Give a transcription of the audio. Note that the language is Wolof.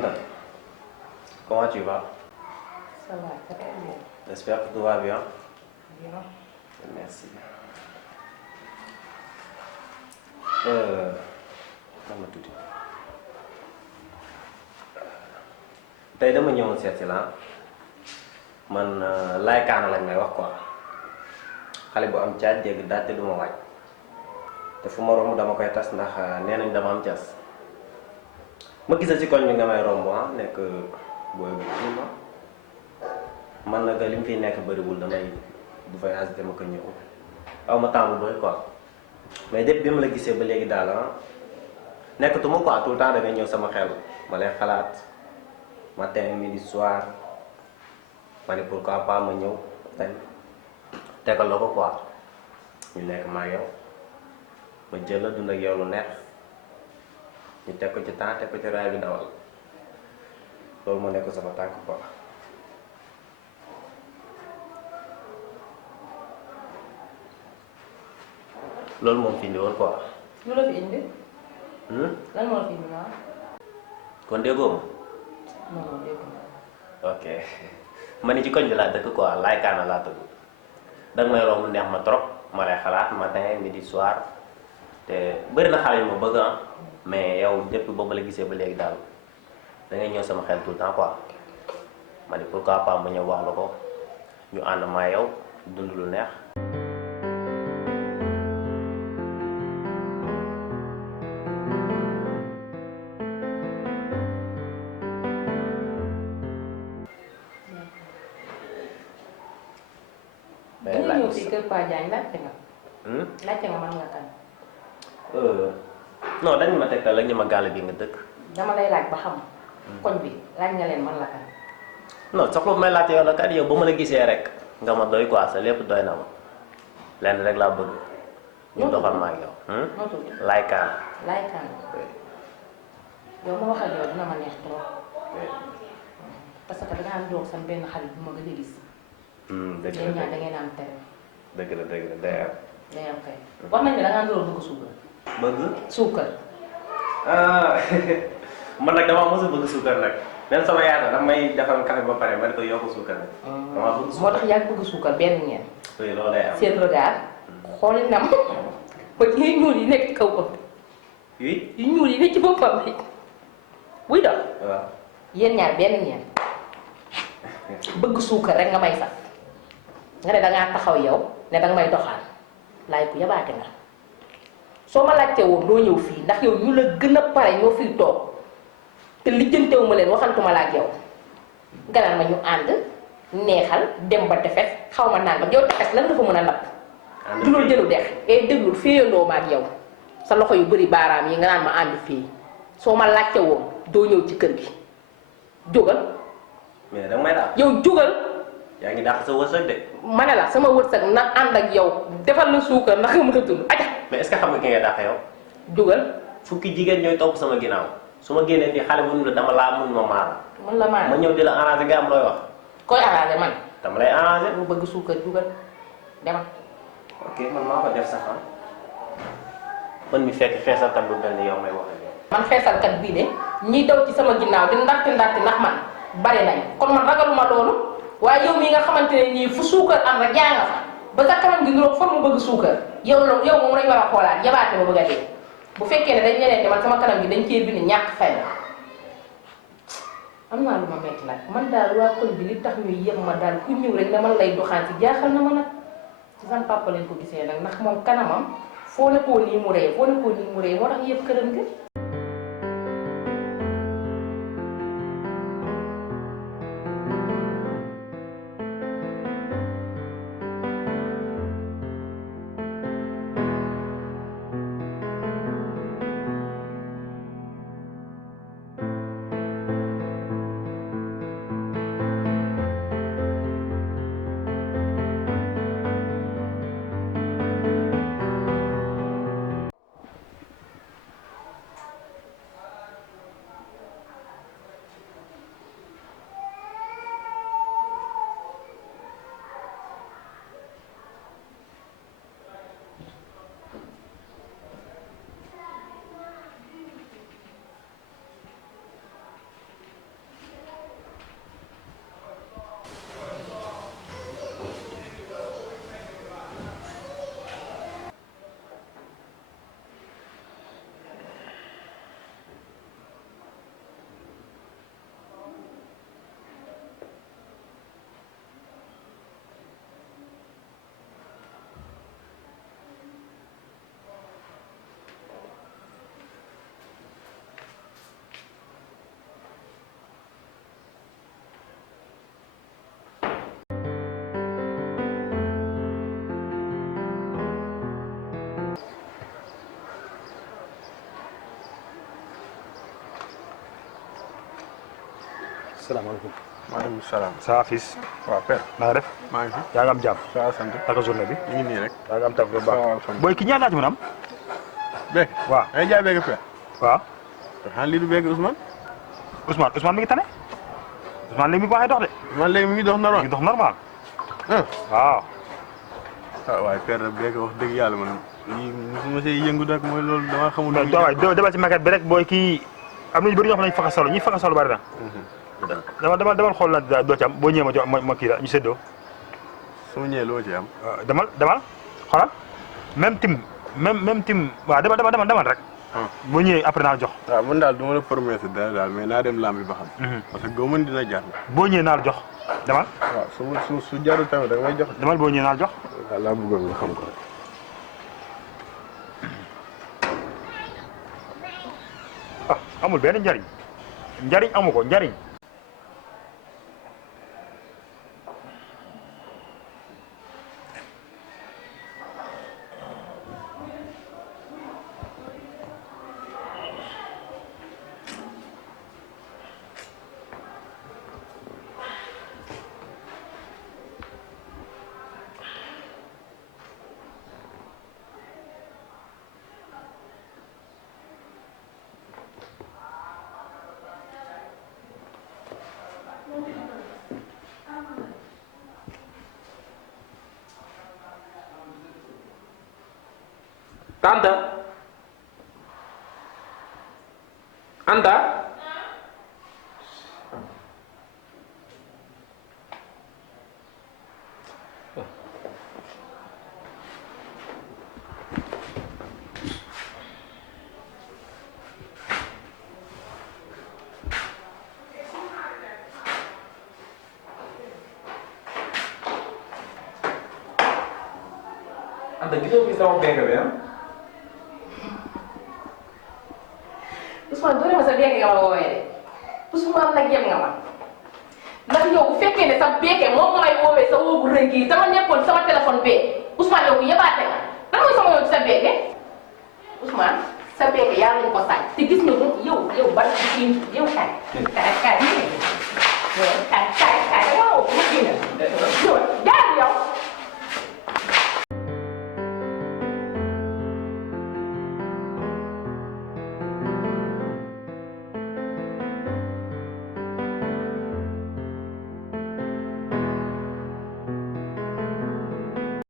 Samantha, comment tu vas? Ça va très bien. J'espère que tout va bien. Bien. Merci. Nama tuuti. Tey dama ñëwoon seet si la man laay kaana lañ may wax quoi xale bu am caaj dégg daaj te duma waaj te fu ma romb dama koy tas ndax nee nañ dama am cas ma gisa ci koñ bi nga may romb nekk booy bu kii man nag li mu fiy nekk bëriwul damay du voyage dama ko ñëw aw ma temps bu bëri quoi mais depuis bi ma la gisee ba léegi daal nekkatuma quoi tout le temps da ngay ñëw sama xel ma lay xalaat matin midi soir ma ne pourquoi pas ma ñëw tey tegal la ko quoi ñu nekk maa yow ma jël la dund ak yow lu neex ñu teg ko ci temps teg ko ci raay bi dawal loolu moo nekk sama tànk quoi. loolu moom fi indi woon quoi. lu la fi indi. lan moo la fi indi waaw. kon déggoo ma. non dégg nga. ok ma ni ci koñ bi laa dëkk quoi laay kaana laa tëgg danga may romb neex ma trop ma lay xalaat matin midi soir te bëri na xale yu ma bëgg mais yow depuis boobu la gisee ba léegi daal da ngay ñëw sama xel tout le temps quoi ma ni pourquoi pas ma ñëw wax la ko ñu ànd maa yow dund lu neex. bu ñu ñëw fii kër Pa Diagne laajte nga. laajte nga man nga kan. non dañ ma tegtal ak ñi ma gàll bi nga dëkk. dama lay laaj ba xam. koñ bi laaj nga leen man la kan. non soxla may laajte yow la kat yow ba ma la gisee rek nga ma doy quoi sa lépp doy na ma lenn rek laa bëgg. ñu doxal ma ak yow. noo tudd. laay kaan. laay kan. yow ma wax ak yow dina ma neex trop. parce que da ngaa doog sam benn xarit bu ma gëj a gis. dëgg la yéen ñaar da ngeen am tere. dëgg la dëgg la day am. day am kay. wax nañ ne da ngaa doog bëgg suukar. bëgg. suukar. man nag damaa mos a bëgg suukar nag même sama yaay sax daf may defal café ba pare ma ne ko yokk suukar nag. damaa bëgg suukar moo tax yaa ngi bëgg suukar benn ngeen. oui loolu day am. seen regard. xooli nam ba ci yu ñuul yi nekk ci kaw bopp. oui. yu ñuul yi nekk ci boppam bi. buy dox. waaw. yéen ñaar benn ngeen. bëgg suukar rek nga may sax. nga ne dangaa taxaw yow ne danga may doxaan laay ku yabaate nga soo ma laajte woon doo ñëw fii ndax yow ñu la gën a pare ñoo fiy toog te lijjantewu ma leen waxantuma la ak yow nga naan ma ñu ànd neexal dem ba tefes xaw ma naan ma yow tefes lan nga fa mën a napp du loolu jëlu dex e déglul féeyandoo ma ak yow sa loxo yu bëri baaraam yi nga naan ma ànd fii soo ma laajte woon doo ñëw ci kër gi jógal mais danga may daal. yow jógal yaa ngi dàq sa wërsëg de. ma ne la sama wërsëg na ànd ak yow defal la suukar ndax nga mën a dund aja mais est-ce que xam nga ki nga dàq yow. jógal fukki jigéen ñooy topp sama ginnaaw su ma génnee fii xale bu nu la dama laa mun ma maar. man la maa ma ñëw di la arrangé nga am looy wax. koy arrangé man dama lay arrangé. mu bëgg suukar jógal demal ok man maa ko def sax man mi fekk feesalkat bu mel ni yow may wax ak yow. man feesalkat bii de ñiy daw ci sama ginnaaw di ndaxte ndax man bari nañ kon man ragaluma loolu waaye yow mii nga xamante ne nii fu suukar am rek yaa nga fa ba sa kanam gi niroog fan mu bëgg suukar yow loolu yow moom lañ war a xoolaat yabaate ma bëgg a dee bu fekkee ne dañ ñeneen ne man sama kanam gi dañ cee bind ñàkk fay la am naa lu ma metti nag man daal waa koñ bi li tax ñuy yem ma daal ku ñëw rek ne man lay doxaan si jaaxal na ma nag ci sama papa lañ ko gisee nag ndax moom kanamam foo ne koo nii mu ree foo ne koo nii mu ree moo tax yëpp këram gi salaamaaleykum. maaleykum salaam. ça va fils. waaw père. na nga def. maa ngi fi. yaa ngi am jàmm. ça va sant. naka journée bi. ñu ngi nii rek. yaa ngi am tàggu bu baax. waaw alhamdulilah. booy ki ñaata laaj mën a am. beek. waaw da ngay jaay beek père. waaw. xanaa lii du beek Ousmane. Ousmane mi ngi tane. Ousmane léegi mi ngi waxee dox de. Ousmane léegi mi ngi dox mi normal. ngi dox normal. ah. waaw. ah waaye père nag beek wax dëgg yàlla man lii mosuma see yëngu nag mooy loolu dama xamul. mais doo waay demal ci maquette bi rek booy kii am na ñu bëri ñoo xam ne ñu faxa solo ñi faxa solo bari na. demal xool na doo ci am boo ñëwee ma jox ma kii la ñu séddoo. su ma ñëwee loo ci am. demal xoolal même tim waaw demal rek. boo ñëwee après naa la jox. waaw man daal du ma la promettre dara daal mais naa dem lambi ba xam. parce que goo mën dina jar. boo ñëwee naa la jox demal. waaw su jarul tamit da nga may jox. demal boo ñëwee naa la jox. waaw laa bëggoon nga xam ko rek. ah amul benn njariñ amu ko njariñ. Tante Anta Anta gisoo fi sama beeke bi Ousmane doole ma sa beeke nga ma woowee de Ousmane nag yem nga ma ndax yow bu fekkee ne sa beeke moom nga may woowee sa woogu rëy gii dama nekkoon sama téléphone bee Ousmane yow bu yebaate nga lan mooy sama yoon ci sa beeke Ousmane sa beeke yaa lañu ko saaj te gis nga ko yow ban kii yow kaay